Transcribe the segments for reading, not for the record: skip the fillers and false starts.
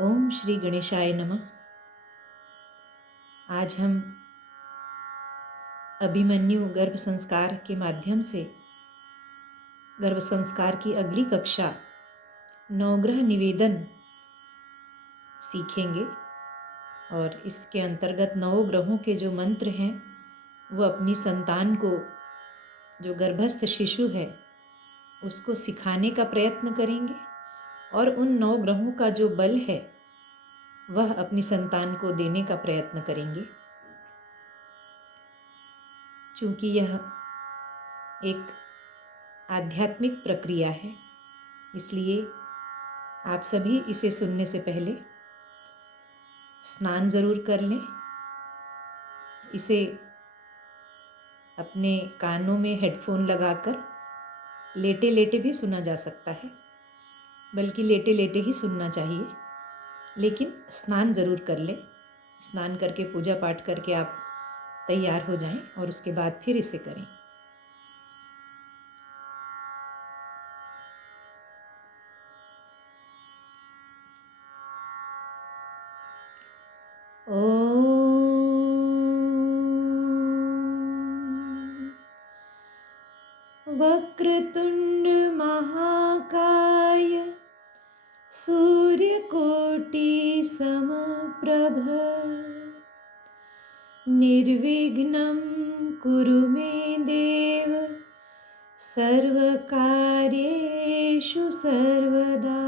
ओम श्री गणेशाय नमः। आज हम अभिमन्यु गर्भ संस्कार के माध्यम से गर्भ संस्कार की अगली कक्षा नवग्रह निवेदन सीखेंगे और इसके अंतर्गत नौ ग्रहों के जो मंत्र हैं वो अपनी संतान को, जो गर्भस्थ शिशु है, उसको सिखाने का प्रयत्न करेंगे और उन 9 ग्रहों का जो बल है वह अपनी संतान को देने का प्रयत्न करेंगे। चूँकि यह एक आध्यात्मिक प्रक्रिया है, इसलिए आप सभी इसे सुनने से पहले स्नान ज़रूर कर लें। इसे अपने कानों में हेडफोन लगाकर लेटे लेटे भी सुना जा सकता है, बल्कि लेटे लेटे ही सुनना चाहिए, लेकिन स्नान ज़रूर कर लें। स्नान करके पूजा पाठ करके आप तैयार हो जाएं और उसके बाद फिर इसे करें। ॐ वक्रतुण्ड महाकाय सूर्यकोटि समप्रभ निर्विघ्नं कुरु मे देव सर्वकार्येषु सर्वदा।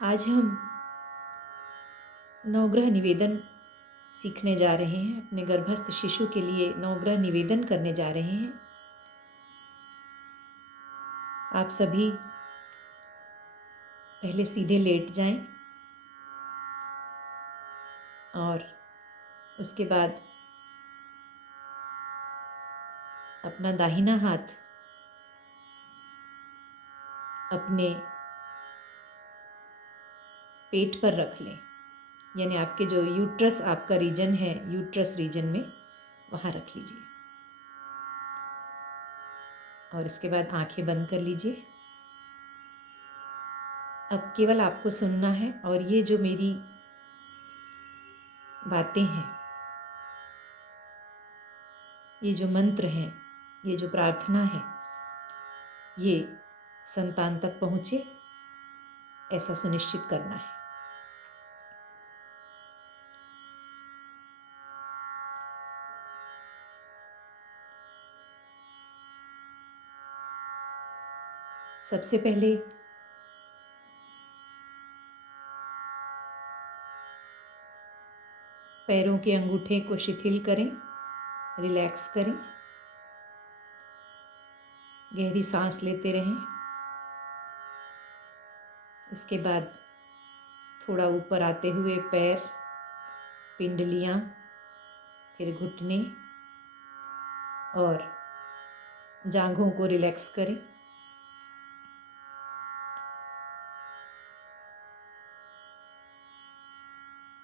आज हम नवग्रह निवेदन सीखने जा रहे हैं। अपने गर्भस्थ शिशु के लिए नवग्रह निवेदन करने जा रहे हैं। आप सभी पहले सीधे लेट जाएं और उसके बाद अपना दाहिना हाथ अपने पेट पर रख लें, यानी आपके जो यूट्रस, आपका रीजन है, यूट्रस रीजन में वहाँ रख लीजिए और इसके बाद आंखें बंद कर लीजिए। अब केवल आपको सुनना है और ये जो मेरी बातें हैं, ये जो मंत्र हैं, ये जो प्रार्थना है, ये संतान तक पहुँचे, ऐसा सुनिश्चित करना है। सबसे पहले पैरों के अंगूठे को शिथिल करें, रिलैक्स करें, गहरी सांस लेते रहें। इसके बाद थोड़ा ऊपर आते हुए पैर, पिंडलियाँ, फिर घुटने और जांघों को रिलैक्स करें।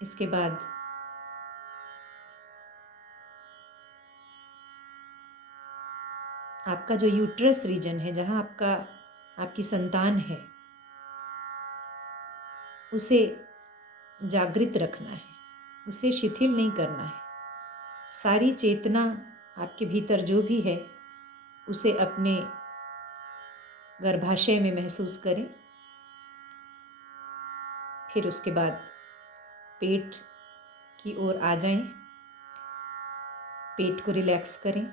इसके बाद आपका जो यूट्रस रीजन है, जहाँ आपकी संतान है, उसे जागृत रखना है, उसे शिथिल नहीं करना है। सारी चेतना आपके भीतर जो भी है उसे अपने गर्भाशय में महसूस करें। फिर उसके बाद पेट की ओर आ जाएं, पेट को रिलैक्स करें।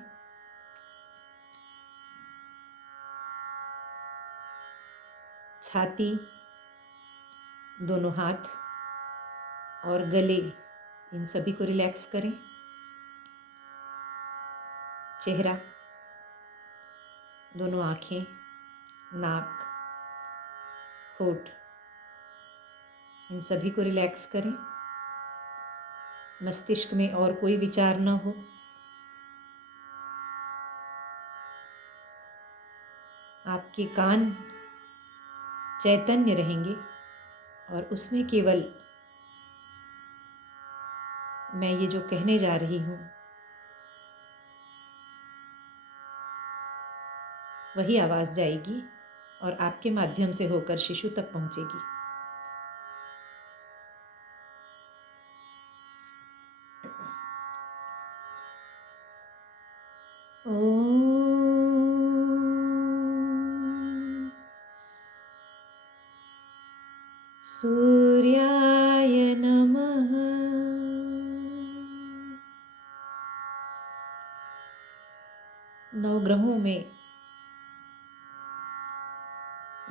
छाती, दोनों हाथ और गले, इन सभी को रिलैक्स करें। चेहरा, दोनों आँखें, नाक, होठ, इन सभी को रिलैक्स करें। मस्तिष्क में और कोई विचार न हो। आपके कान चैतन्य रहेंगे और उसमें केवल मैं ये जो कहने जा रही हूँ वही आवाज़ जाएगी और आपके माध्यम से होकर शिशु तक पहुँचेगी। ओम सूर्याय नमः। नवग्रहों में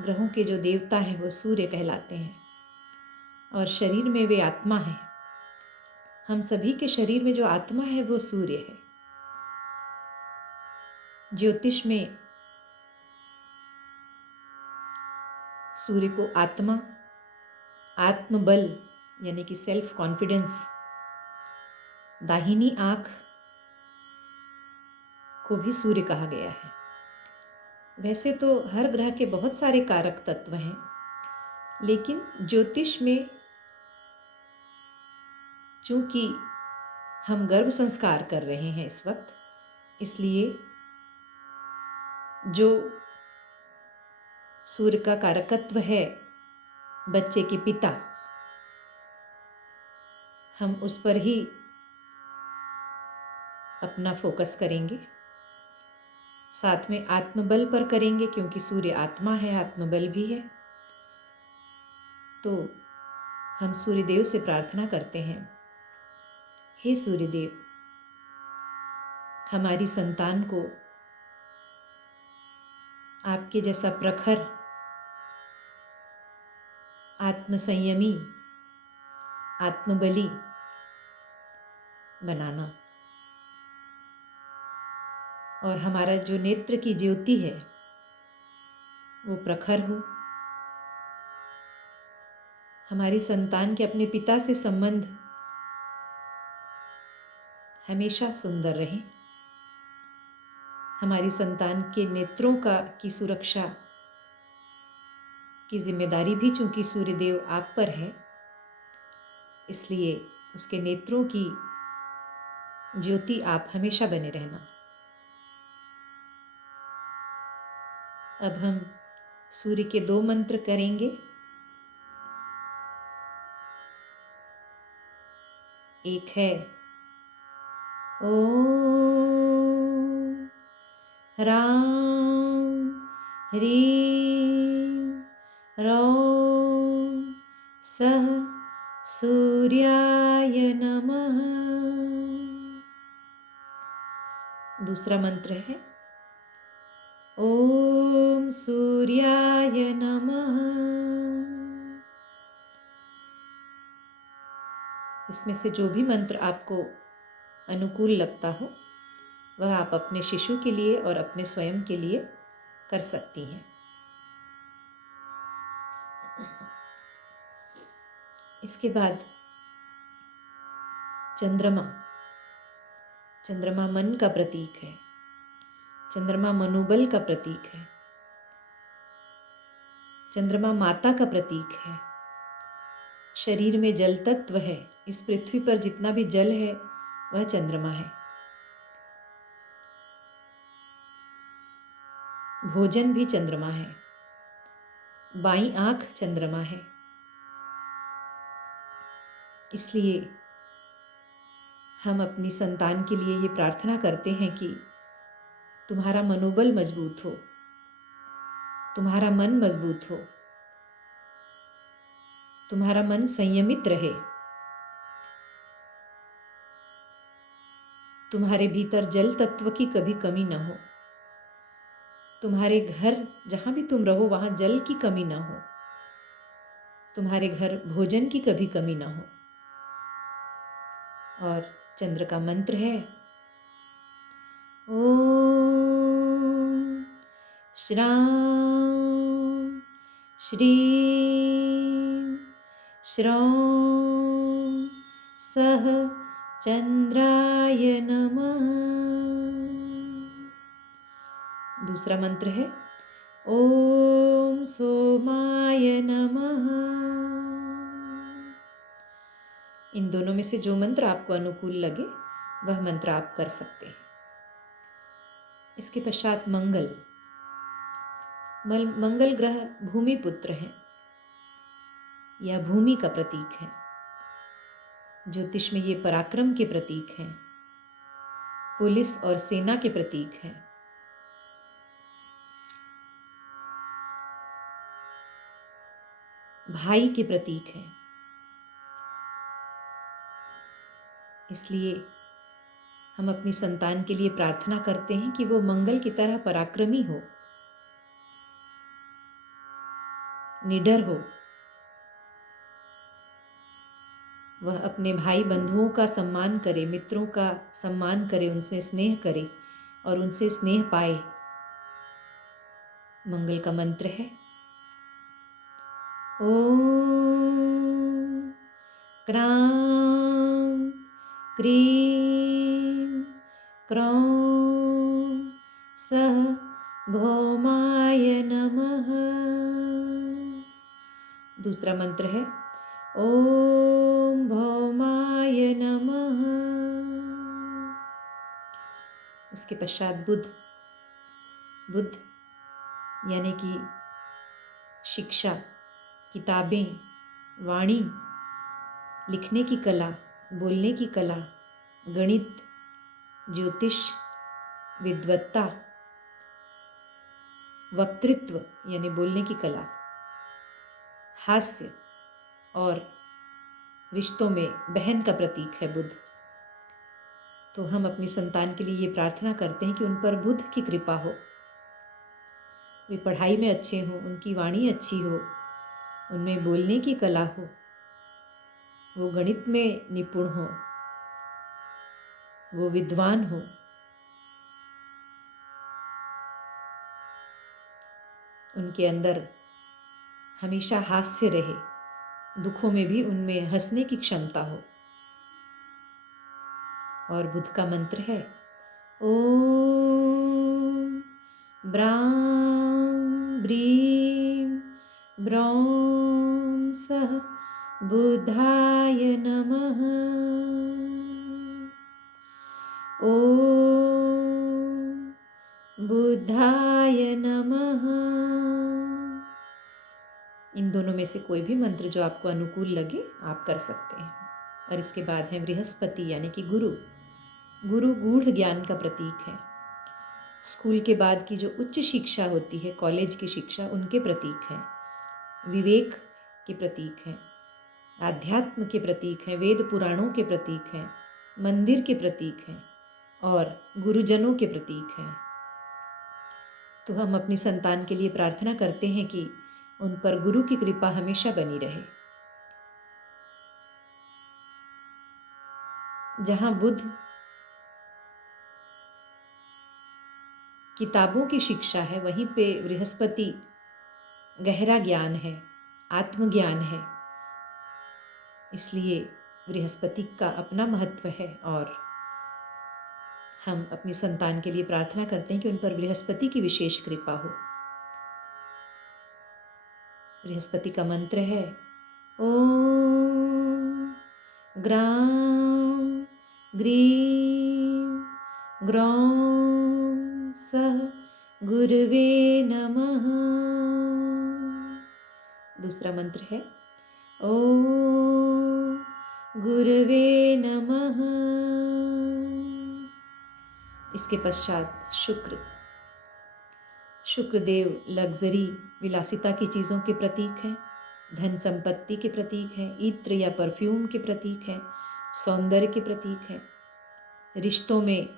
ग्रहों के जो देवता हैं वो सूर्य कहलाते हैं और शरीर में वे आत्मा है। हम सभी के शरीर में जो आत्मा है वो सूर्य है। ज्योतिष में सूर्य को आत्मा, आत्मबल यानी कि सेल्फ कॉन्फिडेंस, दाहिनी आंख को भी सूर्य कहा गया है। वैसे तो हर ग्रह के बहुत सारे कारक तत्व हैं, लेकिन ज्योतिष में चूंकि हम गर्भ संस्कार कर रहे हैं इस वक्त, इसलिए जो सूर्य का कारकत्व है बच्चे के पिता, हम उस पर ही अपना फोकस करेंगे। साथ में आत्मबल पर करेंगे क्योंकि सूर्य आत्मा है, आत्मबल भी है। तो हम सूर्यदेव से प्रार्थना करते हैं, हे सूर्यदेव, हमारी संतान को आपके जैसा प्रखर, आत्मसंयमी, आत्मबली बनाना और हमारा जो नेत्र की ज्योति है वो प्रखर हो। हमारी संतान के अपने पिता से संबंध हमेशा सुंदर रहे। हमारी संतान के नेत्रों की सुरक्षा की जिम्मेदारी भी चूंकि सूर्यदेव आप पर है, इसलिए उसके नेत्रों की ज्योति आप हमेशा बने रहना। अब हम सूर्य के 2 मंत्र करेंगे। एक है ओम राम ह्रीं रौं सः सूर्याय नमः। दूसरा मंत्र है ओम सूर्याय नमः। इसमें से जो भी मंत्र आपको अनुकूल लगता हो वह आप अपने शिशु के लिए और अपने स्वयं के लिए कर सकती हैं। इसके बाद चंद्रमा। चंद्रमा मन का प्रतीक है, चंद्रमा मनोबल का प्रतीक है, चंद्रमा माता का प्रतीक है। शरीर में जल तत्व है। इस पृथ्वी पर जितना भी जल है वह चंद्रमा है। भोजन भी चंद्रमा है। बाईं आंख चंद्रमा है। इसलिए हम अपनी संतान के लिए ये प्रार्थना करते हैं कि तुम्हारा मनोबल मजबूत हो, तुम्हारा मन मजबूत हो, तुम्हारा मन संयमित रहे, तुम्हारे भीतर जल तत्व की कभी कमी न हो, तुम्हारे घर जहाँ भी तुम रहो वहाँ जल की कमी न हो, तुम्हारे घर भोजन की कभी कमी न हो। और चंद्र का मंत्र है ओम श्रां श्रीं श्रौं सः चंद्राय नमः। दूसरा मंत्र है ओम सोमाय नमः। इन दोनों में से जो मंत्र आपको अनुकूल लगे वह मंत्र आप कर सकते हैं। इसके पश्चात मंगल। मंगल ग्रह भूमि पुत्र हैं या भूमि का प्रतीक है। ज्योतिष में ये पराक्रम के प्रतीक हैं, पुलिस और सेना के प्रतीक हैं। भाई के प्रतीक हैं। इसलिए हम अपनी संतान के लिए प्रार्थना करते हैं कि वो मंगल की तरह पराक्रमी हो, निडर हो, वह अपने भाई बंधुओं का सम्मान करे, मित्रों का सम्मान करे, उनसे स्नेह करे और उनसे स्नेह पाए। मंगल का मंत्र है ओम क्रां क्रीं क्रौं सः भौमाय नमः। दूसरा मंत्र है ओम भौमाय नमः। इसके पश्चात बुध यानी कि शिक्षा, किताबें, वाणी, लिखने की कला, बोलने की कला, गणित, ज्योतिष, विद्वत्ता, वक्तृत्व यानी बोलने की कला, हास्य और रिश्तों में बहन का प्रतीक है बुध। तो हम अपनी संतान के लिए ये प्रार्थना करते हैं कि उन पर बुध की कृपा हो, वे पढ़ाई में अच्छे हों, उनकी वाणी अच्छी हो, उनमें बोलने की कला हो, वो गणित में निपुण हो, वो विद्वान हो, उनके अंदर हमेशा हास्य रहे, दुखों में भी उनमें हंसने की क्षमता हो। और बुध का मंत्र है ओम ब्रां ब्रीं ब्रौं सः बुधाय नमः। ओम बुधाय नमः। इन दोनों में से कोई भी मंत्र जो आपको अनुकूल लगे आप कर सकते हैं। और इसके बाद है बृहस्पति यानी कि गुरु गूढ़ ज्ञान का प्रतीक है। स्कूल के बाद की जो उच्च शिक्षा होती है, कॉलेज की शिक्षा, उनके प्रतीक हैं। विवेक के प्रतीक हैं, आध्यात्म के प्रतीक हैं, वेद पुराणों के प्रतीक हैं, मंदिर के प्रतीक हैं और गुरुजनों के प्रतीक हैं। तो हम अपनी संतान के लिए प्रार्थना करते हैं कि उन पर गुरु की कृपा हमेशा बनी रहे। जहाँ बुध किताबों की शिक्षा है, वहीं पे बृहस्पति गहरा ज्ञान है, आत्मज्ञान है। इसलिए बृहस्पति का अपना महत्व है और हम अपनी संतान के लिए प्रार्थना करते हैं कि उन पर बृहस्पति की विशेष कृपा हो। बृहस्पति का मंत्र है ओम ग्रां ग्रीं ग्रौं सः गुरवे नमः। दूसरा मंत्र है ओम गुरवे नमः। इसके पश्चात शुक्रदेव लग्जरी, विलासिता की चीज़ों के प्रतीक हैं, धन संपत्ति के प्रतीक हैं, इत्र या परफ्यूम के प्रतीक हैं, सौंदर्य के प्रतीक हैं, रिश्तों में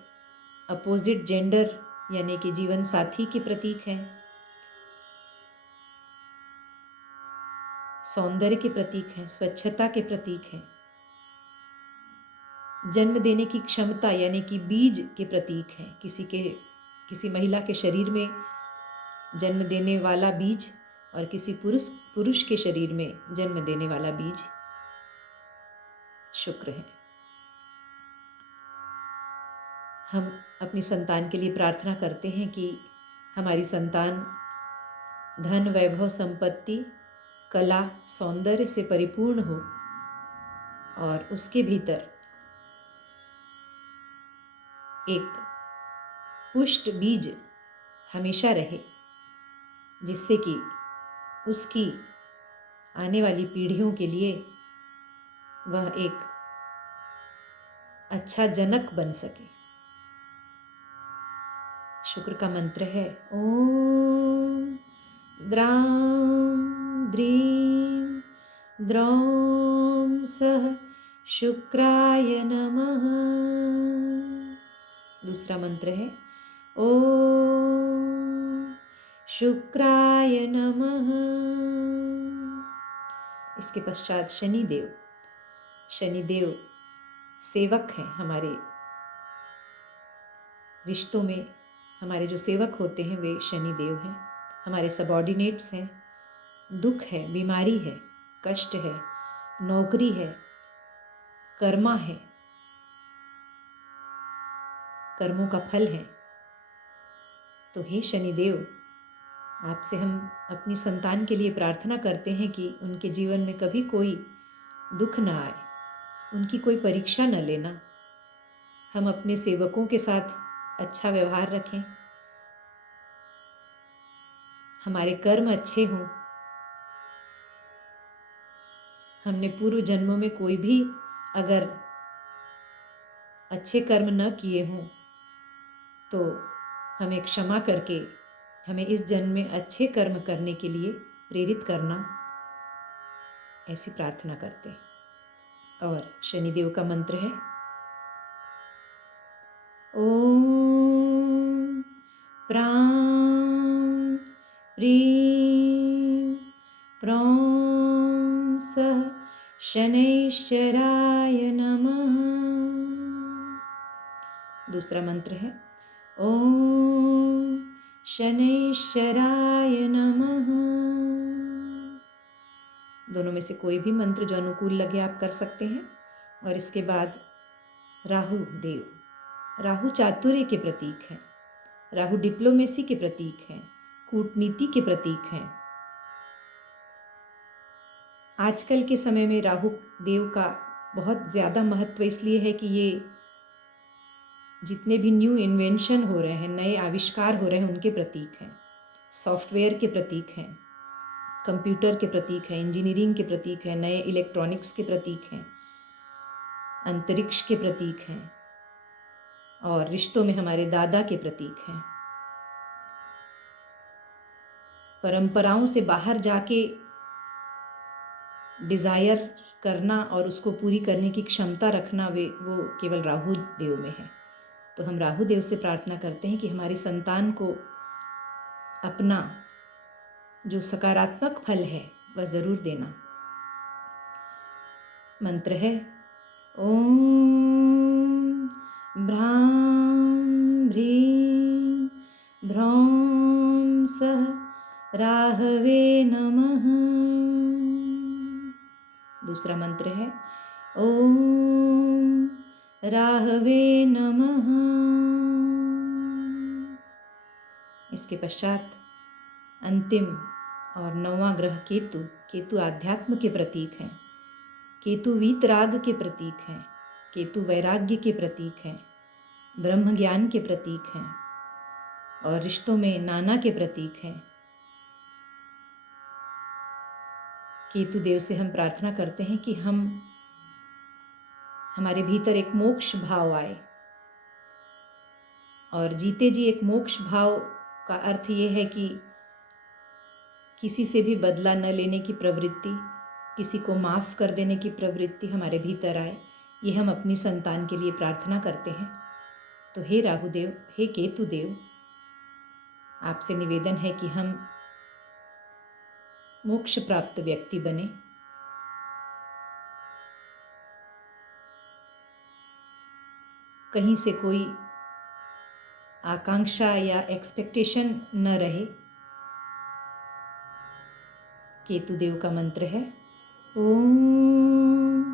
अपोजिट जेंडर यानी कि जीवन साथी के प्रतीक हैं, सौंदर्य के प्रतीक हैं, स्वच्छता के प्रतीक हैं, जन्म देने की क्षमता यानी कि बीज के प्रतीक हैं। किसी महिला के शरीर में जन्म देने वाला बीज और किसी पुरुष के शरीर में जन्म देने वाला बीज शुक्र है। हम अपनी संतान के लिए प्रार्थना करते हैं कि हमारी संतान धन, वैभव, संपत्ति, कला, सौंदर्य से परिपूर्ण हो और उसके भीतर एक पुष्ट बीज हमेशा रहे, जिससे कि उसकी आने वाली पीढ़ियों के लिए वह एक अच्छा जनक बन सके। शुक्र का मंत्र है ओम द्रां द्रीं द्रौं सः शुक्राय नमः। दूसरा मंत्र है ओम शुक्राय नमः। इसके पश्चात शनिदेव। शनिदेव सेवक हैं हमारे रिश्तों में। हमारे जो सेवक होते हैं वे शनिदेव हैं, हमारे सबॉर्डिनेट्स हैं। दुख है, बीमारी है, कष्ट है, नौकरी है, कर्मा है, कर्मों का फल है। तो हे शनिदेव, आपसे हम अपनी संतान के लिए प्रार्थना करते हैं कि उनके जीवन में कभी कोई दुख न आए, उनकी कोई परीक्षा न लेना। हम अपने सेवकों के साथ अच्छा व्यवहार रखें, हमारे कर्म अच्छे हों। हमने पूर्व जन्मों में कोई भी अगर अच्छे कर्म न किए हों तो हमें क्षमा करके हमें इस जन्म में अच्छे कर्म करने के लिए प्रेरित करना, ऐसी प्रार्थना करते हैं। और शनिदेव का मंत्र है ओम प्रां प्रीं प्रौं सः शनैश्चराय नमः। दूसरा मंत्र है ओम शनैश्चराय नमः। दोनों में से कोई भी मंत्र जो अनुकूल लगे आप कर सकते हैं। और इसके बाद राहु देव। राहु चातुर्य के प्रतीक हैं, राहु डिप्लोमेसी के प्रतीक हैं, कूटनीति के प्रतीक हैं। आजकल के समय में राहु देव का बहुत ज़्यादा महत्व इसलिए है कि ये जितने भी न्यू इन्वेंशन हो रहे हैं, नए आविष्कार हो रहे हैं, उनके प्रतीक हैं। सॉफ्टवेयर के प्रतीक हैं, कंप्यूटर के प्रतीक हैं, इंजीनियरिंग के प्रतीक हैं, नए इलेक्ट्रॉनिक्स के प्रतीक हैं, अंतरिक्ष के प्रतीक हैं और रिश्तों में हमारे दादा के प्रतीक हैं। परंपराओं से बाहर जाके डिज़ायर करना और उसको पूरी करने की क्षमता रखना वो केवल राहु देव में है। तो हम राहु देव से प्रार्थना करते हैं कि हमारी संतान को अपना जो सकारात्मक फल है वह ज़रूर देना। मंत्र है ओम भ्रां भ्रीं भ्रौं सः राहवे नमः। दूसरा मंत्र है ओम राहवे नमः। इसके पश्चात अंतिम और 9वां ग्रह केतु। केतु आध्यात्म के प्रतीक हैं, केतु वीतराग के प्रतीक हैं, केतु वैराग्य के प्रतीक हैं, ब्रह्म ज्ञान के प्रतीक हैं और रिश्तों में नाना के प्रतीक हैं। केतु देव से हम प्रार्थना करते हैं कि हमारे भीतर एक मोक्ष भाव आए। और जीते जी एक मोक्ष भाव का अर्थ ये है कि किसी से भी बदला न लेने की प्रवृत्ति, किसी को माफ़ कर देने की प्रवृत्ति हमारे भीतर आए। ये हम अपनी संतान के लिए प्रार्थना करते हैं। तो हे राहुदेव, हे केतु देव, आपसे निवेदन है कि हम मोक्ष प्राप्त व्यक्ति बने। कहीं से कोई आकांक्षा या एक्सपेक्टेशन न रहे। केतु देव का मंत्र है ओम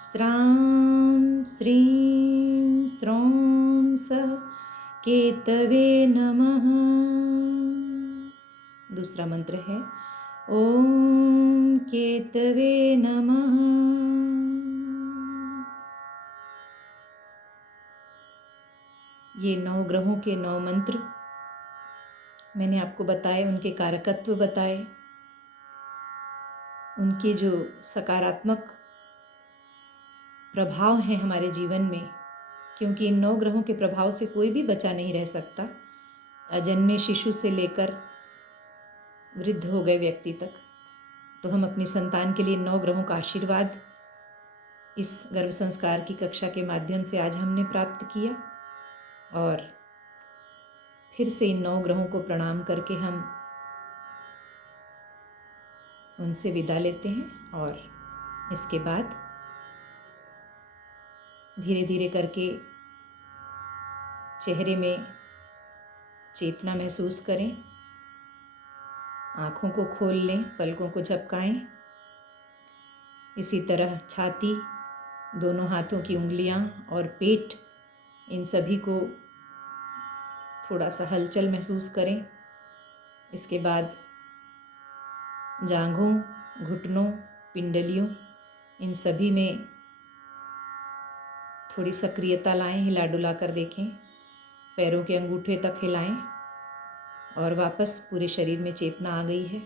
स्रां श्रीं स्रौं सः केतवे नमः। दूसरा मंत्र है ओम केतवे नमः। ये 9 ग्रहों के 9 मंत्र मैंने आपको बताए, उनके कारकत्व बताए, उनके जो सकारात्मक प्रभाव हैं हमारे जीवन में, क्योंकि इन 9 ग्रहों के प्रभाव से कोई भी बचा नहीं रह सकता, अजन्मे शिशु से लेकर वृद्ध हो गए व्यक्ति तक। तो हम अपनी संतान के लिए 9 ग्रहों का आशीर्वाद इस गर्भ संस्कार की कक्षा के माध्यम से आज हमने प्राप्त किया, और फिर से इन 9 ग्रहों को प्रणाम करके हम उनसे विदा लेते हैं। और इसके बाद धीरे धीरे करके चेहरे में चेतना महसूस करें, आँखों को खोल लें, पलकों को झपकाएं। इसी तरह छाती, दोनों हाथों की उंगलियां और पेट, इन सभी को थोड़ा सा हलचल महसूस करें। इसके बाद जांघों, घुटनों, पिंडलियों, इन सभी में थोड़ी सक्रियता लाएं, हिला डुला कर देखें, पैरों के अंगूठे तक हिलाएं और वापस पूरे शरीर में चेतना आ गई है।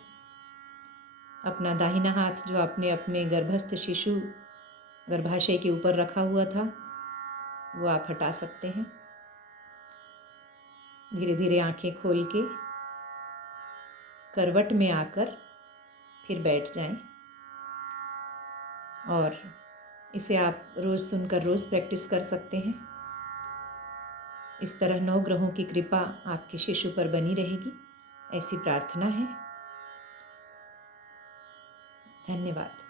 अपना दाहिना हाथ जो आपने अपने गर्भस्थ शिशु गर्भाशय के ऊपर रखा हुआ था, वो आप हटा सकते हैं। धीरे धीरे आंखें खोल के करवट में आकर फिर बैठ जाएं, और इसे आप रोज़ सुनकर रोज़ प्रैक्टिस कर सकते हैं। इस तरह 9 ग्रहों की कृपा आपके शिशु पर बनी रहेगी, ऐसी प्रार्थना है। धन्यवाद।